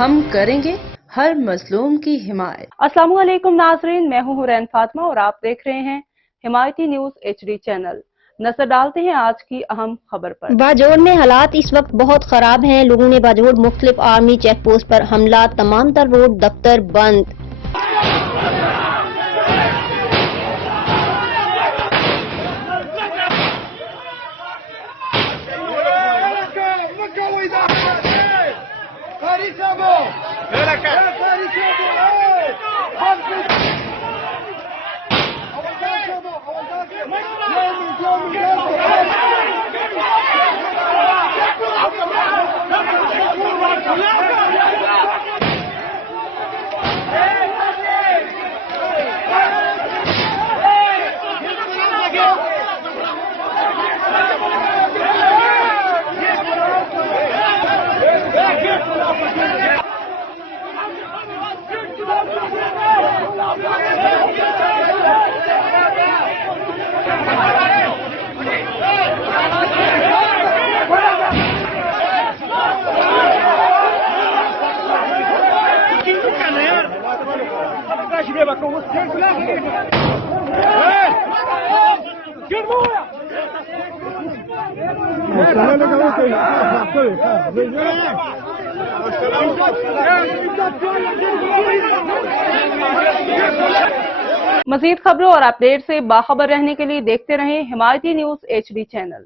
हम करेंगे हर मजलूम की हिमायत। अस्सलाम वालेकुम नाजरीन, मैं हूं हुरैन फातिमा और आप देख रहे हैं हिमायती न्यूज HD चैनल। नजर डालते हैं आज की अहम खबर पर। बाजोड़ में हालात इस वक्त बहुत खराब हैं। लोगों ने बाजोड़ मुख्तलिफ आर्मी चेक पोस्ट पर हमला, तमाम तर रोड दफ्तर बंद। मजीद खबरों और अपडेट से बाखबर रहने के लिए देखते रहें हिमायती न्यूज HD चैनल।